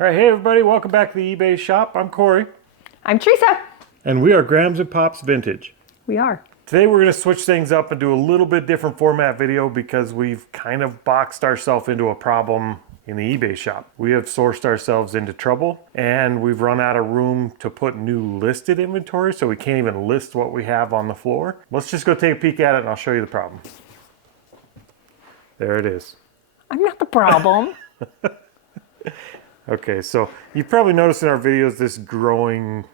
All right, hey everybody, welcome back to the eBay shop. I'm Corey. I'm Teresa. And we are Grams and Pops Vintage. We are. Today we're going to switch things up and do a little bit different format video because we've kind of boxed ourselves into a problem in the eBay shop. We have sourced ourselves into trouble and we've run out of room to put new listed inventory, so we can't even list what we have on the floor. Let's just go take a peek at it and I'll show you the problem. There it is. I'm not the problem. Okay, so you've probably noticed in our videos this growing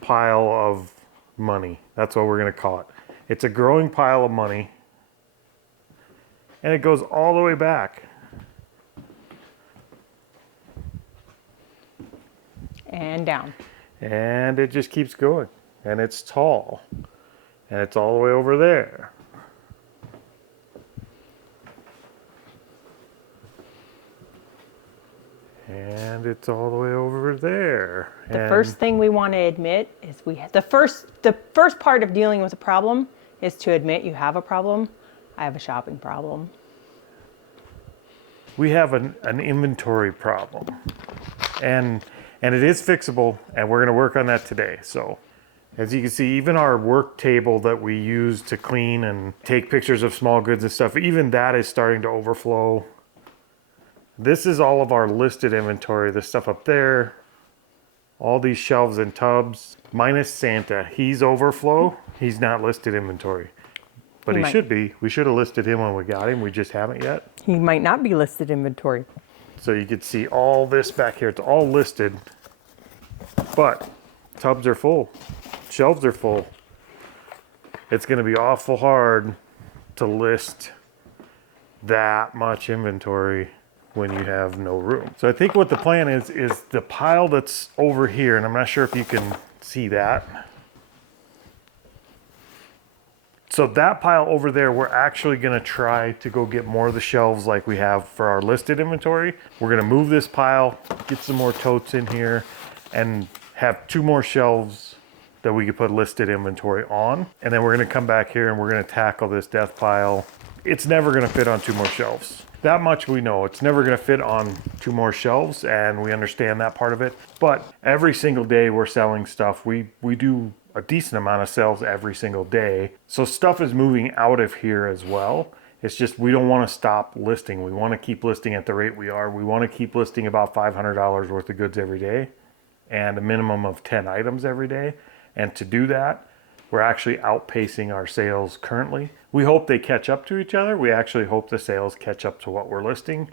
pile of money. That's what we're going to call it. It's a growing pile of money, and it goes all the way back. And down. And it just keeps going, and it's tall, and it's all the way over there. And it's all the way over there. The first thing we want to admit is the first part of dealing with a problem is to admit you have a problem. I have a shopping problem. We have an inventory problem, and it is fixable, and we're going to work on that today. So as you can see, even our work table that we use to clean and take pictures of small goods and stuff, even that is starting to overflow. This is all of our listed inventory, the stuff up there, all these shelves and tubs, minus Santa. He's overflow, he's not listed inventory. But he should be. We should have listed him when we got him, we just haven't yet. He might not be listed inventory. So you can see all this back here, it's all listed, but tubs are full, shelves are full. It's gonna be awful hard to list that much inventory when you have no room. So I think what the plan is the pile that's over here, and I'm not sure if you can see that. So that pile over there, we're actually gonna try to go get more of the shelves like we have for our listed inventory. We're gonna move this pile, get some more totes in here, and have 2 more shelves that we could put listed inventory on. And then we're gonna come back here and we're gonna tackle this death pile. It's never gonna fit on 2 more shelves. That much we know. It's never going to fit on 2 more shelves, and we understand that part of it. But every single day we're selling stuff. We do a decent amount of sales every single day. So stuff is moving out of here as well. It's just we don't want to stop listing. We want to keep listing at the rate we are. We want to keep listing about $500 worth of goods every day and a minimum of 10 items every day. And to do that, we're actually outpacing our sales currently. We hope they catch up to each other. We actually hope the sales catch up to what we're listing.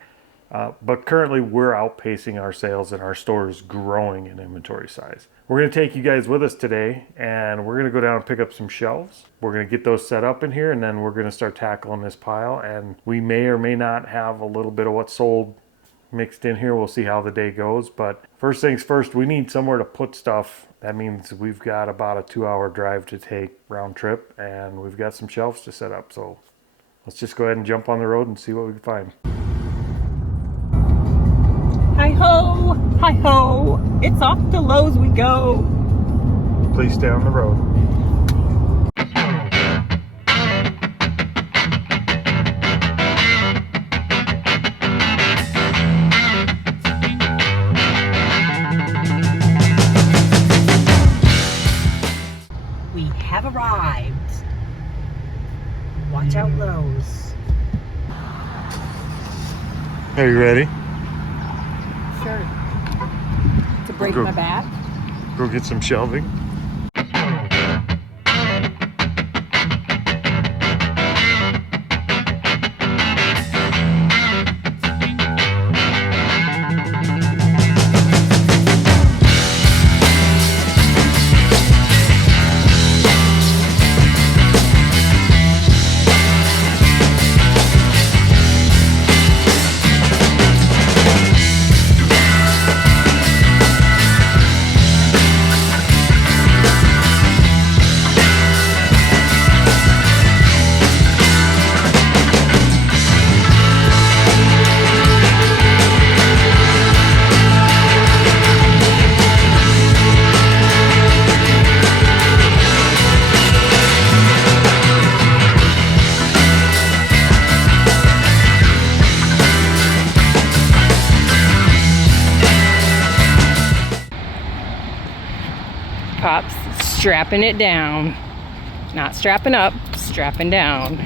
But currently we're outpacing our sales and our store is growing in inventory size. We're gonna take you guys with us today and we're gonna go down and pick up some shelves. We're gonna get those set up in here and then we're gonna start tackling this pile, and we may or may not have a little bit of what's sold mixed in here. We'll see how the day goes, but first things first, we need somewhere to put stuff. That means we've got about a 2-hour drive to take round trip, and we've got some shelves to set up. So let's just go ahead and jump on the road and see what we can find. Hi-ho, hi-ho. It's off to Lowe's we go. Please stay on the road. Arrived. Watch out, Lowe's. Are you ready? Sure. To break my back? Go get some shelving. Pop's strapping it down. Not strapping up, strapping down.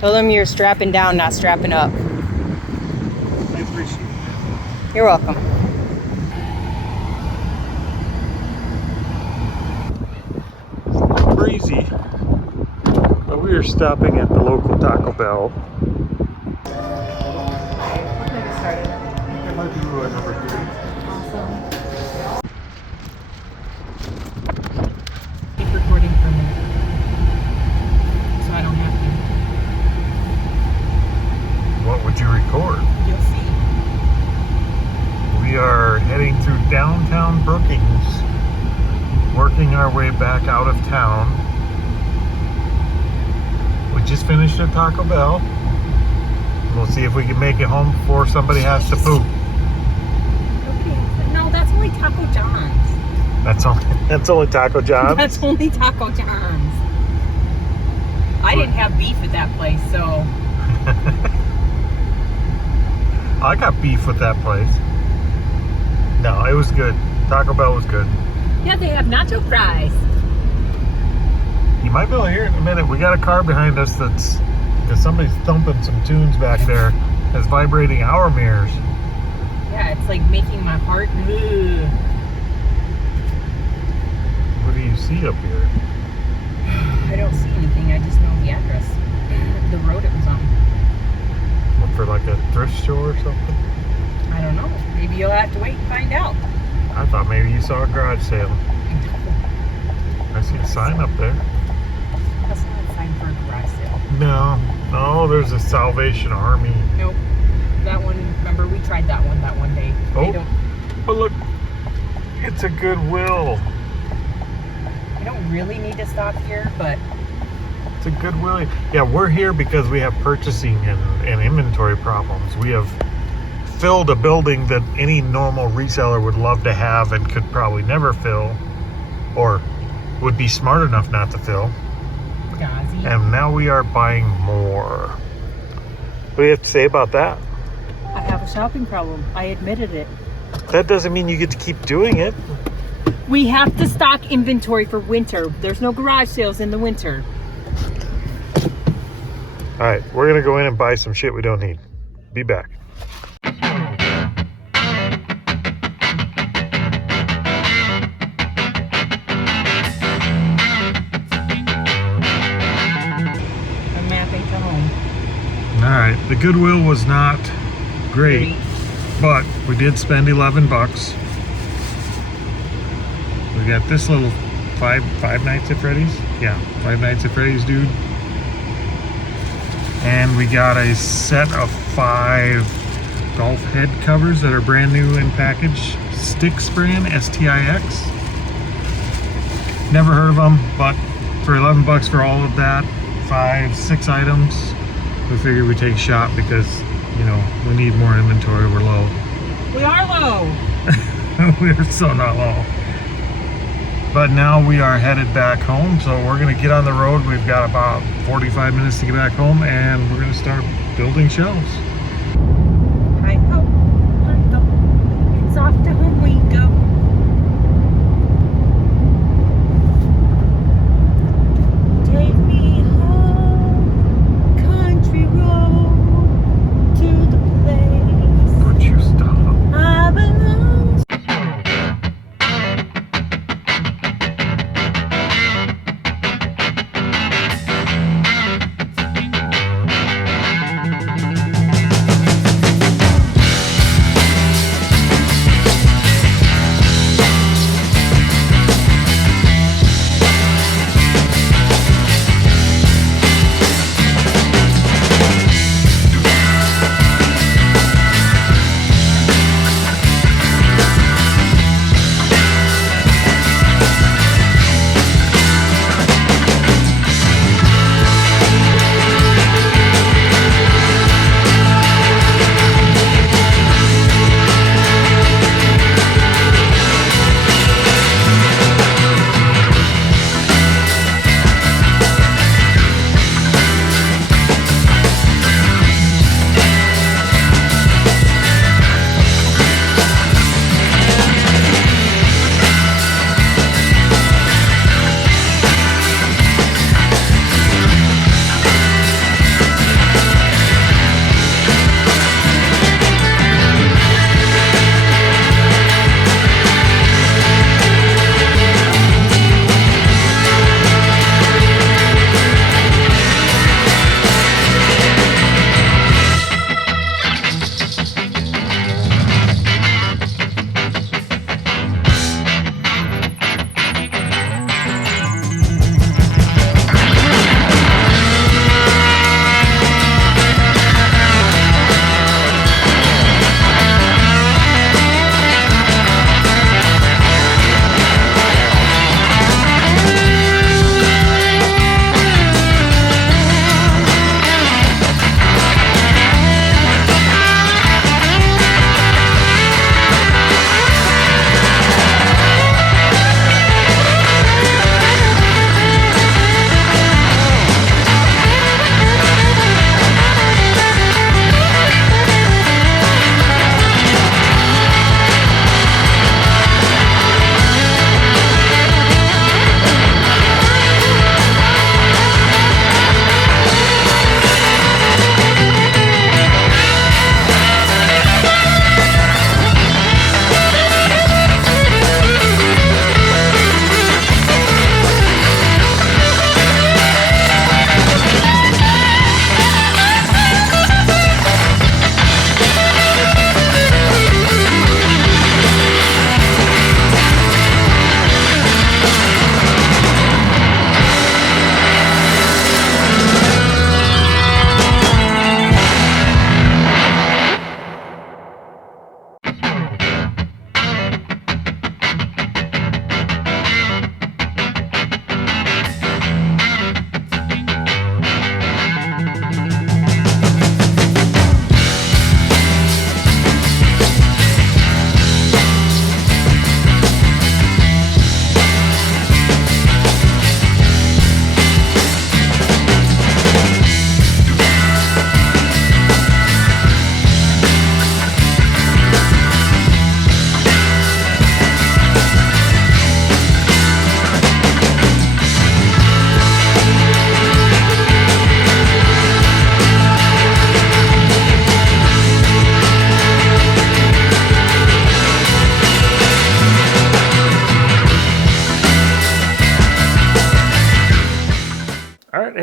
Tell them you're strapping down, not strapping up. I appreciate it. You're welcome. Breezy, but we are stopping at the local Taco Bell. That might be number 3. Keep recording for me, so I don't have to. What would you record? You'll see. We are heading through downtown Brookings, working our way back out of town. We just finished at Taco Bell. We'll see if we can make it home before somebody has to poop. Okay, no, that's only Taco John's. That's only Taco John's? That's only Taco John's. I didn't have beef at that place, so. I got beef with that place. No, it was good. Taco Bell was good. Yeah, they have nacho fries. You might be able to hear it in a minute. We got a car behind us because somebody's thumping some tunes back there. That's vibrating our mirrors. Yeah, it's like making my heart move. What do you see up here? I don't see anything. I just know the address, the road it was on. Look for like a thrift store or something? I don't know. Maybe you'll have to wait and find out. I thought maybe you saw a garage sale. I see a sign up there. That's not a sign for a garage sale. No. Oh, there's a Salvation Army. Nope. That one, remember we tried that one day. Oh. They don't, But look, it's a Goodwill. I don't really need to stop here, but It's a Goodwill. Yeah, we're here because we have purchasing and inventory problems. We have filled a building that any normal reseller would love to have and could probably never fill, or would be smart enough not to fill. Gazi. And now we are buying more. What do you have to say about that? I have a shopping problem. I admitted it. That doesn't mean you get to keep doing it. We have to stock inventory for winter. There's no garage sales in the winter. All right, we're gonna go in and buy some shit we don't need. Be back. I'm mapping to home. All right, the Goodwill was not great, but we did spend 11 bucks. We got this little five Nights at Freddy's. Yeah, Five Nights at Freddy's dude. And we got a set of 5 golf head covers that are brand new in package. Stix brand, STIX. Never heard of them, but for 11 bucks for all of that, 6 items, we figured we'd take a shot because, you know, we need more inventory. We're low. We are low. We're so not low. But now we are headed back home, so we're gonna get on the road. We've got about 45 minutes to get back home, and we're gonna start building shelves. Hi ho, Hondo. It's off to home we go. Take me home, country road, to the place Would you stop? I belong.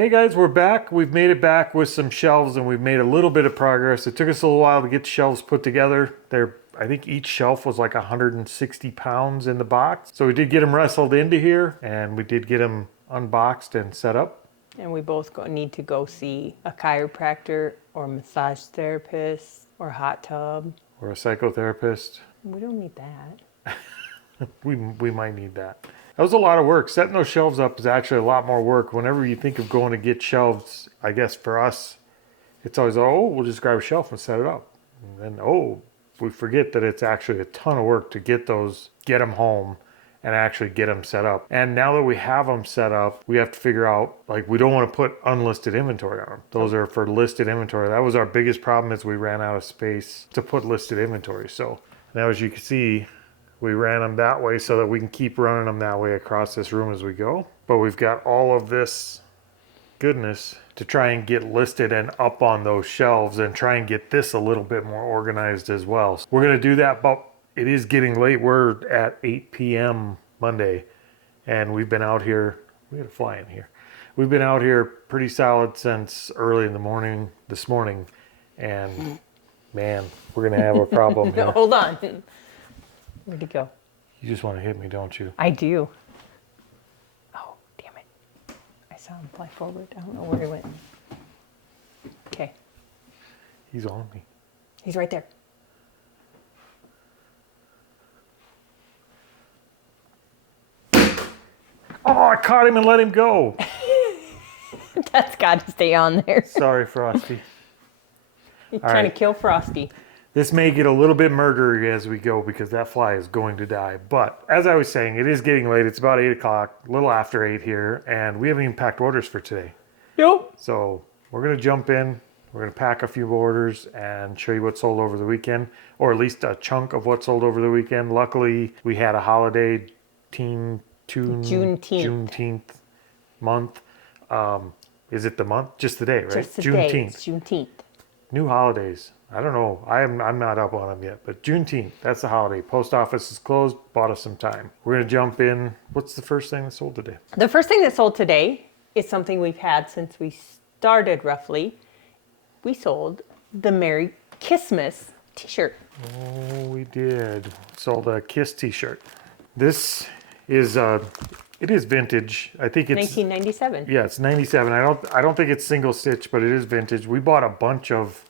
Hey guys, we're back. We've made it back with some shelves and we've made a little bit of progress. It took us a little while to get the shelves put together. I think each shelf was like 160 pounds in the box. So we did get them wrestled into here and we did get them unboxed and set up. And we both need to go see a chiropractor or massage therapist or hot tub. Or a psychotherapist. We don't need that. We might need that. That was a lot of work. Setting those shelves up is actually a lot more work. Whenever you think of going to get shelves, I guess for us, it's always, oh, we'll just grab a shelf and set it up. And then, oh, we forget that it's actually a ton of work to get them home and actually get them set up. And now that we have them set up, we have to figure out, like, we don't want to put unlisted inventory on them. Those are for listed inventory. That was our biggest problem, is we ran out of space to put listed inventory. So now, as you can see, we ran them that way so that we can keep running them that way across this room as we go. But we've got all of this goodness to try and get listed and up on those shelves and try and get this a little bit more organized as well. So we're going to do that, but it is getting late. We're at 8 p.m. Monday and we've been out here. We had a fly in here. We've been out here pretty solid since early in the morning this morning. And man, we're going to have a problem here. No, hold on. Where'd he go? You just want to hit me, don't you? I do. Oh, damn it. I saw him fly forward. I don't know where he went. Okay. He's on me. He's right there. Oh, I caught him and let him go. That's got to stay on there. Sorry, Frosty. He's trying to kill Frosty. This may get a little bit murdery as we go because that fly is going to die. But as I was saying, it is getting late. It's about 8 o'clock, a little after 8 here, and we haven't even packed orders for today. Nope. So we're going to jump in. We're going to pack a few orders and show you what sold over the weekend, or at least a chunk of what sold over the weekend. Luckily, we had a holiday Juneteenth month. Is it the month? Just the day, right? Just the day. It's Juneteenth. New holidays. I don't know. I'm not up on them yet, but Juneteenth, that's the holiday. Post office is closed. Bought us some time. We're going to jump in. What's the first thing that sold today? The first thing that sold today is something we've had since we started, roughly. We sold the Merry Kissmas t-shirt. Oh, we did. Sold a Kiss t-shirt. This is it is vintage. I think it's 1997. Yeah, it's 97. I don't think it's single stitch, but it is vintage. We bought a bunch of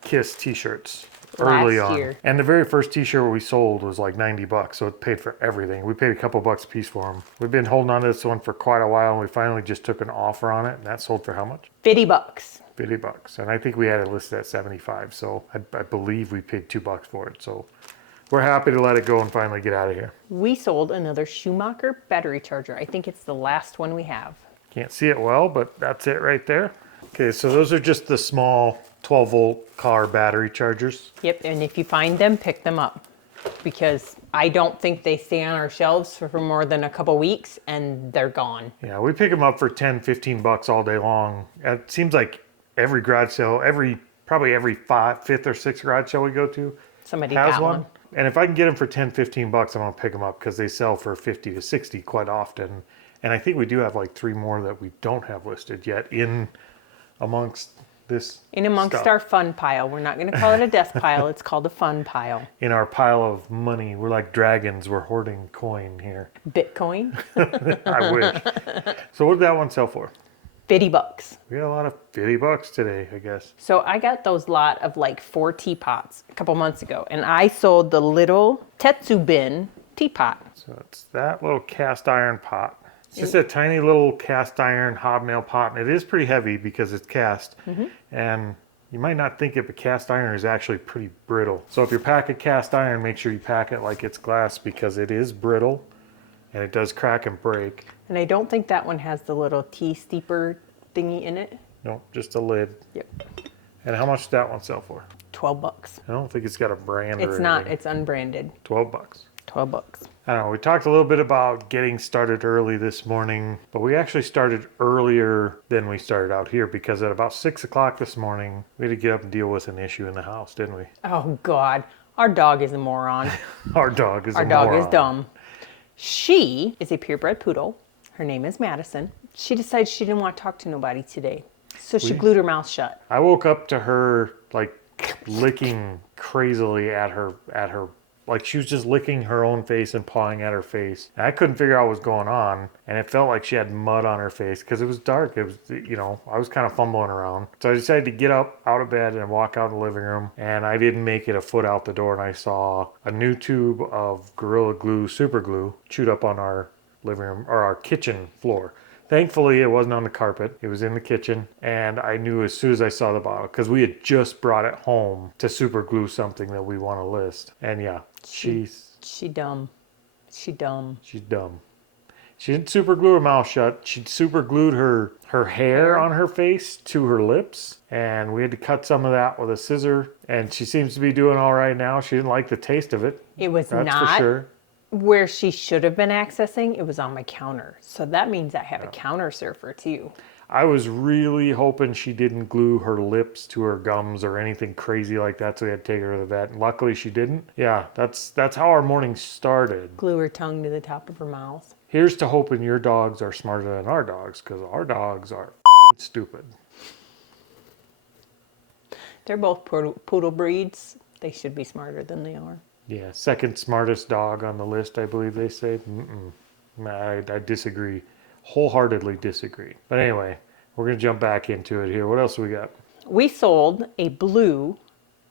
Kiss t-shirts early Last on. year. And the very first t-shirt we sold was like $90, so it paid for everything. We paid a couple bucks a piece for them. We've been holding on to this one for quite a while, and we finally just took an offer on it, and that sold for how much? $50. $50. And I think we had it listed at 75, so I believe we paid $2 for it. So we're happy to let it go and finally get out of here. We sold another Schumacher battery charger. I think it's the last one we have. Can't see it well, but that's it right there. Okay, so those are just the small 12-volt car battery chargers. Yep, and if you find them, pick them up. Because I don't think they stay on our shelves for more than a couple weeks, and they're gone. Yeah, we pick them up for $10, $15 all day long. It seems like every garage sale, probably every fifth or sixth garage sale we go to, Somebody has got one. And if I can get them for $10, $15, I'm going to pick them up because they sell for $50 to $60 quite often. And I think we do have like 3 more that we don't have listed yet in amongst this stuff. Our fun pile. We're not going to call it a death pile. It's called a fun pile. In our pile of money. We're like dragons. We're hoarding coin here. Bitcoin. I wish. So what did that one sell for? $50. We got a lot of $50 today, I guess. So I got those lot of like 4 teapots a couple months ago, and I sold the little Tetsubin teapot. So it's that little cast iron pot. It's just a tiny little cast iron hobnail pot, and it is pretty heavy because it's cast. And you might not think it, but cast iron is actually pretty brittle. So if you're packing cast iron, make sure you pack it like it's glass because it is brittle and it does crack and break. And I don't think that one has the little tea steeper thingy in it. No, just a lid. Yep. And how much did that one sell for? $12. I don't think it's got a brand or It's not. anything. It's unbranded. $12. $12. I don't know. We talked a little bit about getting started early this morning, but we actually started earlier than we started out here because at about 6 o'clock this morning, we had to get up and deal with an issue in the house, didn't we? Oh, God. Our dog is a moron. Our dog is Our a dog moron. is dumb. She is a purebred poodle. Her name is Madison. She decided she didn't want to talk to nobody today. So she glued her mouth shut. I woke up to her like licking crazily at her, like she was just licking her own face and pawing at her face. And I couldn't figure out what was going on. And it felt like she had mud on her face because it was dark. It was, I was kind of fumbling around. So I decided to get up out of bed and walk out in the living room. And I didn't make it a foot out the door. And I saw a new tube of Gorilla Glue, super glue, chewed up on our living room or our kitchen floor. Thankfully, it wasn't on the carpet. It was in the kitchen. And I knew as soon as I saw the bottle, because we had just brought it home to super glue something that we want to list. And yeah, She dumb. She dumb. she's dumb. She didn't super glue her mouth shut. She super glued her hair on her face to her lips. And we had to cut some of that with a scissor. And she seems to be doing all right now. She didn't like the taste of it. It was That's not for sure. where she should have been accessing. It was on my counter. So that means I have a counter surfer too. I was really hoping she didn't glue her lips to her gums or anything crazy like that, so we had to take her to the vet. And luckily she didn't. Yeah, that's how our morning started. Glue her tongue to the top of her mouth. Here's to hoping your dogs are smarter than our dogs, because our dogs are f***ing stupid. They're both poodle breeds. They should be smarter than they are. Yeah, second smartest dog on the list, I believe they say. I disagree. Wholeheartedly disagree. But anyway, we're going to jump back into it here. What else we got? We sold a blue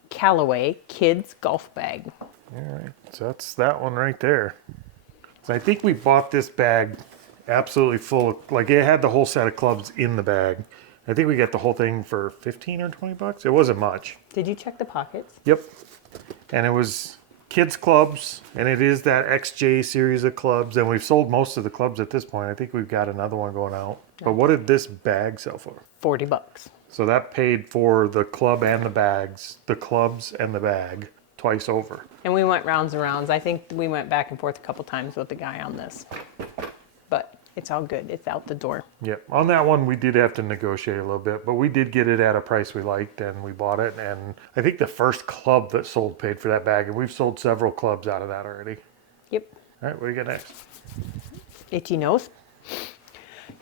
Callaway kids golf bag. All right, so that's that one right there. So I think we bought this bag absolutely full of, like it had the whole set of clubs in the bag. I think we got the whole thing for 15 or 20 bucks. It wasn't much. Did you check the pockets? Yep. And it was kids clubs, and it is that XJ series of clubs, and we've sold most of the clubs at this point. I think we've got another one going out. But what did this bag sell for? 40 bucks. So that paid for the club and the bags, the clubs and the bag twice over. And we went rounds and rounds. I think we went back and forth a couple times with the guy on this. But it's all good. It's out the door. Yep. On that one, we did have to negotiate a little bit, but we did get it at a price we liked, and we bought it. And I think the first club that sold paid for that bag, and we've sold several clubs out of that already. Yep. All right, what do you got next? Itchy nose.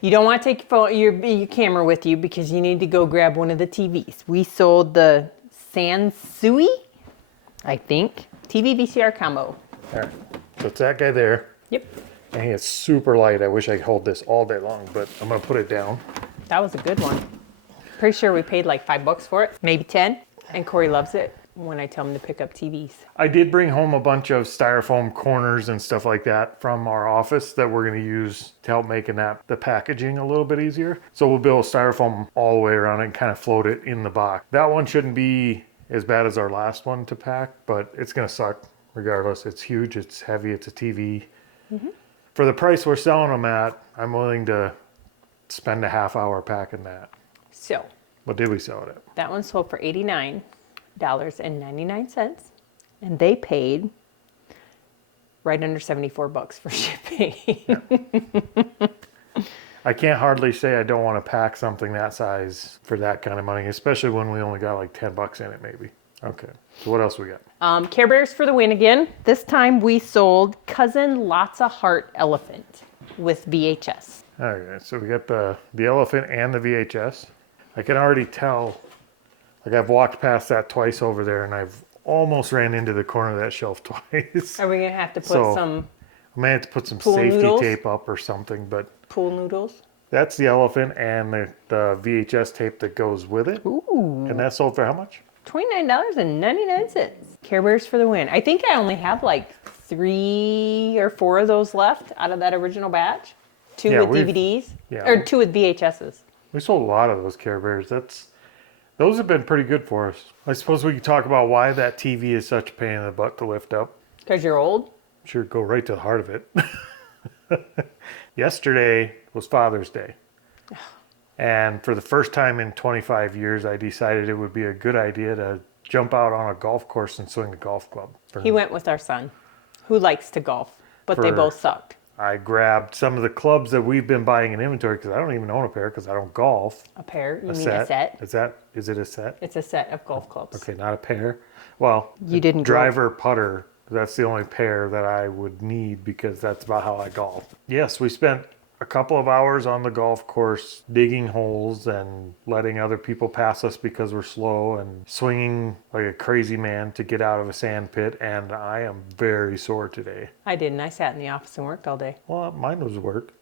You don't want to take your camera with you because you need to go grab one of the TVs. We sold the Sansui, I think, TV VCR combo. All right, so it's that guy there. Yep. And it's super light. I wish I could hold this all day long, but I'm going to put it down. That was a good one. Pretty sure we paid like $5 for it, maybe 10. And Corey loves it when I tell him to pick up TVs. I did bring home a bunch of styrofoam corners and stuff like that from our office that we're going to use to help making the packaging a little bit easier. So we'll build styrofoam all the way around it and kind of float it in the box. That one shouldn't be as bad as our last one to pack, but it's going to suck regardless. It's huge, it's heavy, it's a TV. Mm-hmm. For the price we're selling them at, I'm willing to spend a half hour packing that. So, What did we sell it at? that one sold for $89.99. And they paid right under $74 for shipping. Yeah. I can't hardly say I don't want to pack something that size for that kind of money, especially when we only got like 10 bucks in it maybe. Okay, so what else we got? Care Bears for the win again. This time we sold Cousin Lotsa Heart Elephant with VHS. All right, so we got the elephant and the VHS. I can already tell, like I've walked past that twice over there and I've almost ran into the corner of that shelf twice. Are we going to have to put So, some I may have to put some pool safety noodles? tape up or something, but pool noodles? that's the elephant and the VHS tape that goes with it. Ooh. And that sold for how much? $29.99. Care Bears for the win. I think I only have like 3 or 4 of those left out of that original batch. 2 Yeah, with we've- DVDs. yeah, Or we- 2 with VHSs. We sold a lot of those Care Bears. Those have been pretty good for us. I suppose we could talk about why that TV is such a pain in the butt to lift up. Because you're old? Sure, go right to the heart of it. Yesterday was Father's Day. And for the first time in 25 years, I decided it would be a good idea to jump out on a golf course and swing the golf club. He went with our son, who likes to golf, but they For- both sucked. I grabbed some of the clubs that we've been buying in inventory because I don't even own a pair because I don't golf. A pair? You A mean set. a set? Is it a set? It's a set of golf clubs. Okay, not a pair. Well, You didn't go- driver putter. That's the only pair that I would need because that's about how I golf. Yes, we spent a a couple of hours on the golf course digging holes and letting other people pass us because we're slow and swinging like a crazy man to get out of a sand pit. And I am very sore today. I didn't. I sat in the office and worked all day. Well, mine was work.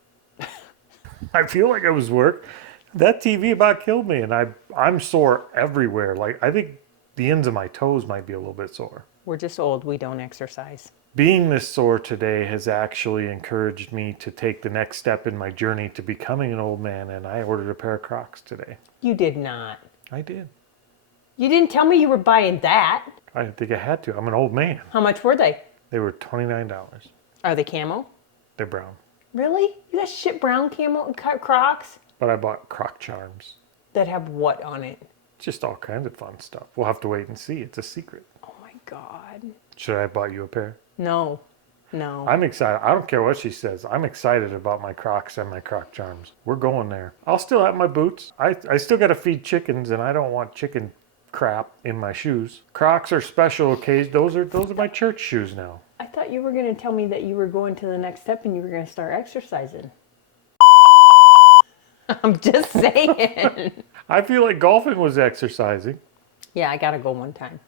I feel like it was work. That TV about killed me, and I'm sore everywhere. Like, I think the ends of my toes might be a little bit sore. We're just old. We don't exercise. Being this sore today has actually encouraged me to take the next step in my journey to becoming an old man, and I ordered a pair of Crocs today. You did not. I did. You didn't tell me you were buying that. I think I had to. I'm an old man. How much were they? They were $29. Are they camo? They're brown. Really? You got shit brown camo Crocs? But I bought Croc charms. That have what on it? Just all kinds of fun stuff. We'll have to wait and see. It's a secret. Oh my God. Should I have bought you a pair? No. No. I'm excited. I don't care what she says. I'm excited about my Crocs and my Croc charms. We're going there. I'll still have my boots. I still got to feed chickens, and I don't want chicken crap in my shoes. Crocs are special occasion. Those are my church shoes now. I thought you were going to tell me that you were going to the next step and you were going to start exercising. I'm just saying. I feel like golfing was exercising. Yeah, I got to go one time.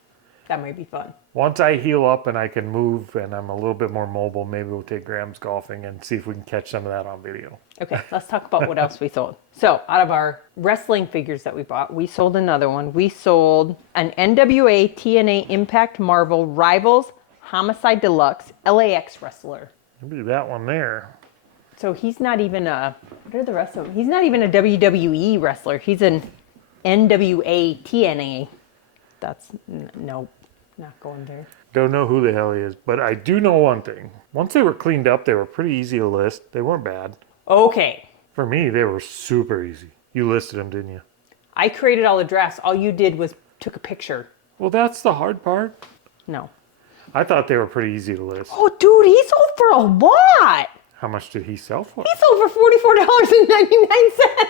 That might be fun. Once I heal up and I can move and I'm a little bit more mobile, maybe we'll take Graham's golfing and see if we can catch some of that on video. Okay, let's talk about what else we sold. So, out of our wrestling figures that we bought, we sold another one. We sold an NWA TNA Impact Marvel Rivals Homicide Deluxe LAX wrestler. Maybe that one there. So he's not even a, what are the rest of them? He's not even a WWE wrestler. He's an NWA TNA. That's, nope, not going there. Don't know who the hell he is, but I do know one thing. Once they were cleaned up, they were pretty easy to list. They weren't bad. Okay. For me, they were super easy. You listed them, didn't you? I created all the drafts. All you did was took a picture. Well, that's the hard part. No. I thought they were pretty easy to list. Oh, dude, he sold for a lot. How much did he sell for? He sold for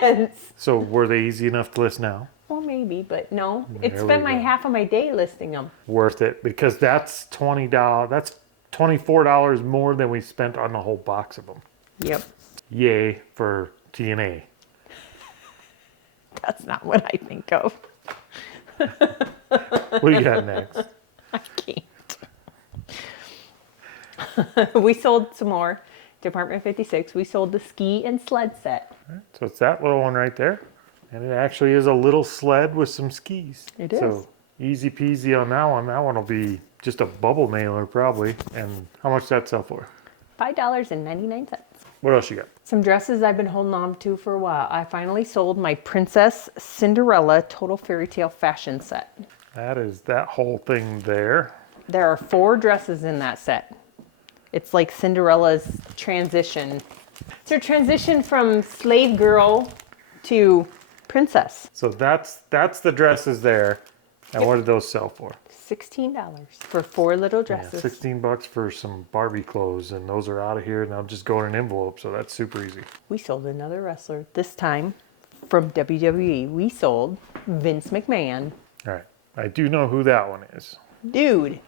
$44.99. So were they easy enough to list now? Well, maybe, but no. It There spent we my go. half of my day listing them. Worth it, because that's $20. That's $24 more than we spent on the whole box of them. Yep. Yay for TNA. That's not what I think of. What do you got next? I can't. We sold some more. Department 56. We sold the ski and sled set. So it's that little one right there. And it actually is a little sled with some skis. It is. So easy peasy on that one. That one will be just a bubble mailer probably. And how much does that sell for? $5.99. What else you got? Some dresses I've been holding on to for a while. I finally sold my Princess Cinderella Total Fairy Tale fashion set. That is that whole thing there. There are 4 dresses in that set. It's like Cinderella's transition. It's her transition from slave girl to princess. So that's the dresses there. And Yep. what did those sell for? $16 for 4 little Yeah, dresses. $16 for some Barbie clothes, and those are out of here, and they'll just go in an envelope, so that's super easy. We sold another wrestler, this time from WWE. We sold Vince McMahon. All right, I do know who that one is. Dude,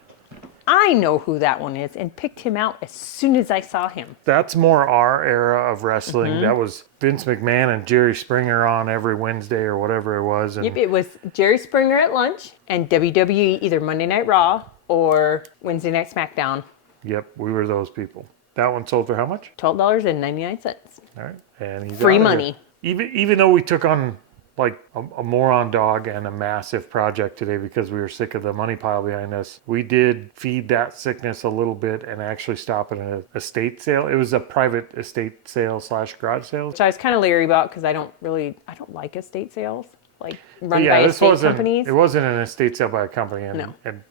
I know who that one is and picked him out as soon as I saw him. That's more our era of wrestling. That was Vince McMahon and Jerry Springer on every Wednesday or whatever it was. And Yep, it was Jerry Springer at lunch and WWE either Monday Night Raw or Wednesday Night SmackDown. Yep, we were those people. That one sold for how much? $12.99. All right, and he's Free out of money. here. Even though we took on like a moron dog and a massive project today because we were sick of the money pile behind us, we did feed that sickness a little bit and actually stop at an estate sale. It was a private estate sale / garage sale. Which I was kind of leery about because I don't like estate sales, like run by this estate wasn't, companies. It wasn't an estate sale by a company. And, No. and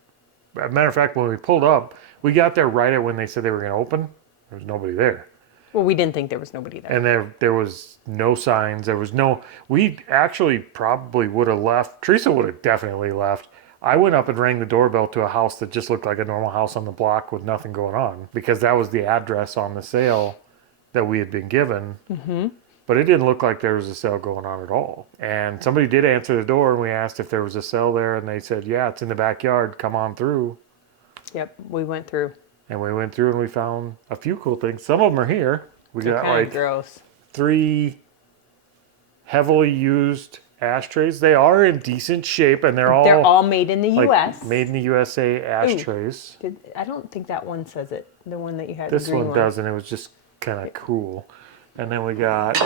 as a matter of fact, when we pulled up, we got there right at when they said they were going to open. There was nobody there. Well, we didn't think there was nobody there. And there was no signs. There was no, we actually probably would have left. Teresa would have definitely left. I went up and rang the doorbell to a house that just looked like a normal house on the block with nothing going on because that was the address on the sale that we had been given. Mm-hmm. But it didn't look like there was a sale going on at all. And somebody did answer the door and we asked if there was a sale there and they said, yeah, it's in the backyard. Come on through. Yep, we went through. And we went through and we found a few cool things. Some of them are here. We They're got kind of like gross. 3 heavily used ashtrays. They are in decent shape, and they're all made in the like U.S. made in the USA ashtrays. I don't think that one says it. The one that you had. This the green one doesn't. It was just kind of cool. And then we got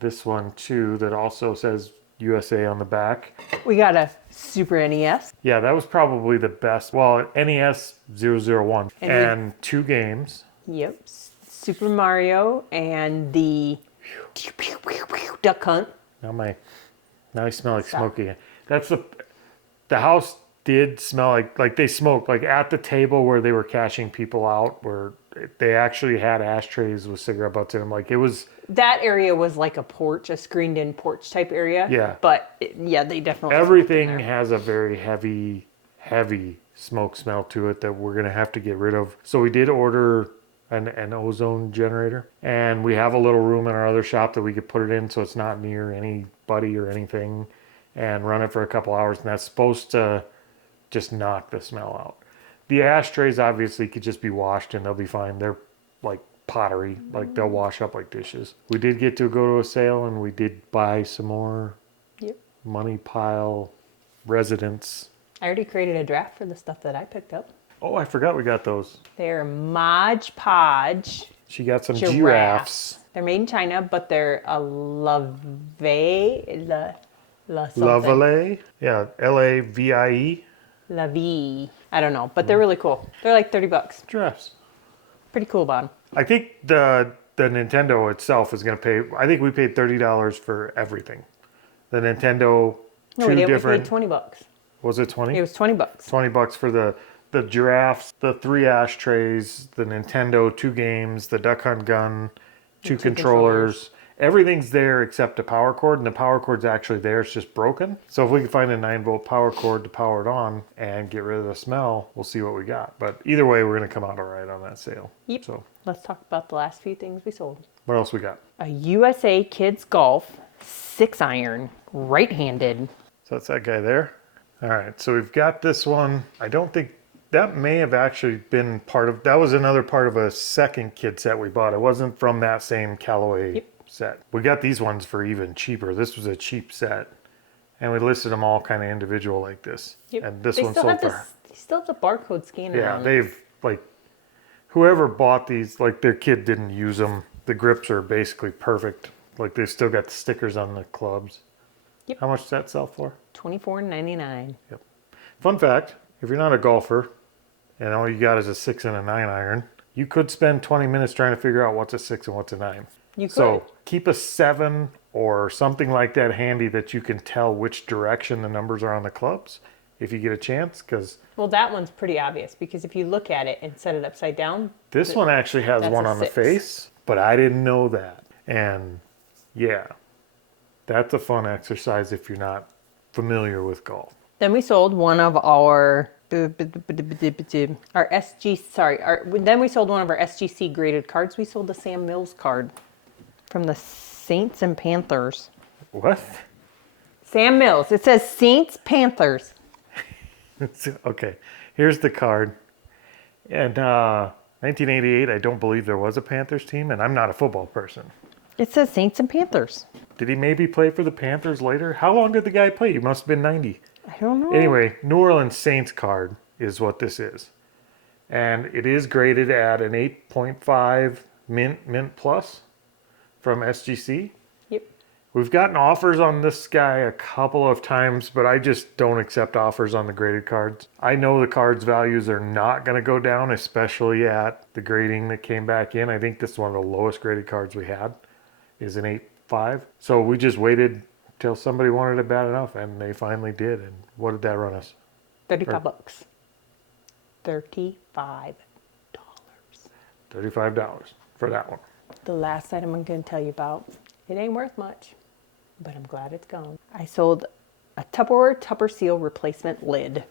this one too that also says USA on the back. We got a Super NES. Yeah, that was probably the best. Well, NES 001 and 2 games. Yep. Super Mario and the Duck Hunt. Now I smell like smoky. That's the house did smell like they smoked like at the table where they were cashing people out, where they actually had ashtrays with cigarette butts in them. Like it was. That area was like a porch, a screened-in porch type area. Yeah. But they definitely. Everything has a very heavy smoke smell to it that we're gonna have to get rid of. So we did order an ozone generator, and we have a little room in our other shop that we could put it in so it's not near anybody or anything, and run it for a couple hours, and that's supposed to just knock the smell out. The ashtrays obviously could just be washed and they'll be fine. They're like pottery, like they'll wash up like dishes. We did get to go to a sale, and we did buy some more money pile residents. I already created a draft for the stuff that I picked up. Oh, I forgot we got those. They're Mod Podge She got some giraffes. They're made in China, but they're a something. Lavie? Yeah, Lavie. La Vie. I don't know, but they're really cool. They're like $30. Giraffes. Pretty cool about them. I think the Nintendo itself is going to pay. I think we paid $30 for everything. The Nintendo. No, we didn't. We paid $20. Was it 20? It was $20. $20 for the giraffes, the 3 ashtrays, the Nintendo 2 games, the Duck Hunt gun, 2 controllers. Everything's there except the power cord, and the power cord's actually there. It's just broken. So if we can find a 9-volt power cord to power it on and get rid of the smell, we'll see what we got. But either way, we're going to come out all right on that sale. Yep. So let's talk about the last few things we sold. what else we got? A USA Kids Golf 6-iron, right-handed. So that's that guy there. All right, so we've got this one. I don't think that may have actually been that was another part of a second kid set we bought. It wasn't from that same Callaway set. We got these ones for even cheaper. This was a cheap set, and we listed them all kind of individual like this. Yep. And this they one still sold have for. They still have the barcode scanner. Yeah, on. they've like whoever bought these, like their kid didn't use them. The grips are basically perfect. Like they've still got the stickers on the clubs. Yep. How much does that sell for? $24.99. Yep. Fun fact: if you're not a golfer, and all you got is a 6 and a 9 iron, you could spend 20 minutes trying to figure out what's a 6 and what's a 9. You could. So keep a 7 or something like that handy that you can tell which direction the numbers are on the clubs if you get a chance. Because well, that one's pretty obvious because if you look at it and set it upside down. this one actually has that's one a on the 6. face, but I didn't know that. And yeah, that's a fun exercise if you're not familiar with golf. Then we sold one of our SG. Then we sold one of our SGC graded cards. We sold the Sam Mills card from the Saints and Panthers. What? Sam Mills. It says Saints Panthers. Okay, here's the card. And 1988, I don't believe there was a Panthers team, and I'm not a football person. It says Saints and Panthers. Did he maybe play for the Panthers later? How long did the guy play? He must have been 90. I don't know. Anyway, New Orleans Saints card is what this is. And it is graded at an 8.5 mint plus from SGC. Yep. We've gotten offers on this guy a couple of times, but I just don't accept offers on the graded cards. I know the cards values are not going to go down, especially at the grading that came back in. I think this is one of the lowest graded cards we had, is an 8.5. So we just waited till somebody wanted it bad enough, and they finally did. And what did that run us? $35. $35. $35 for that one. The last item I'm going to tell you about. It ain't worth much, but I'm glad it's gone. I sold a Tupperware Tupper Seal replacement lid.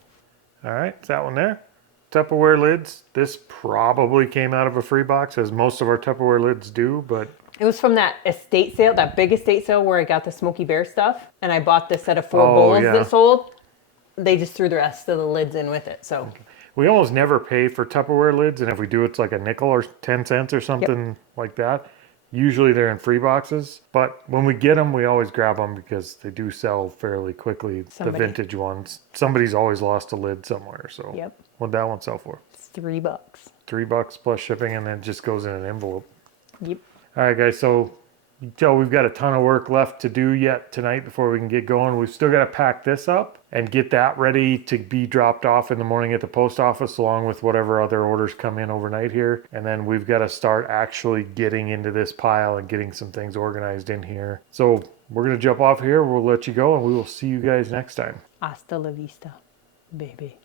All right, it's that one there. Tupperware lids. This probably came out of a free box, as most of our Tupperware lids do, but It was from that estate sale, that big estate sale where I got the Smokey Bear stuff, and I bought this set of 4 bowls that sold. They just threw the rest of the lids in with it, so. We almost never pay for Tupperware lids, and if we do, it's like a nickel or 10 cents or something like that. Usually they're in free boxes, but when we get them, we always grab them because they do sell fairly quickly. The vintage ones. Somebody's always lost a lid somewhere. So Yep. what'd that one sell for? It's $3. $3 plus shipping, and then it just goes in an envelope. Yep. All right, guys. So you can tell we've got a ton of work left to do yet tonight before we can get going. We've still got to pack this up and get that ready to be dropped off in the morning at the post office, along with whatever other orders come in overnight here. And then we've got to start actually getting into this pile and getting some things organized in here. So we're going to jump off here. We'll let you go, and we will see you guys next time. Hasta la vista, baby.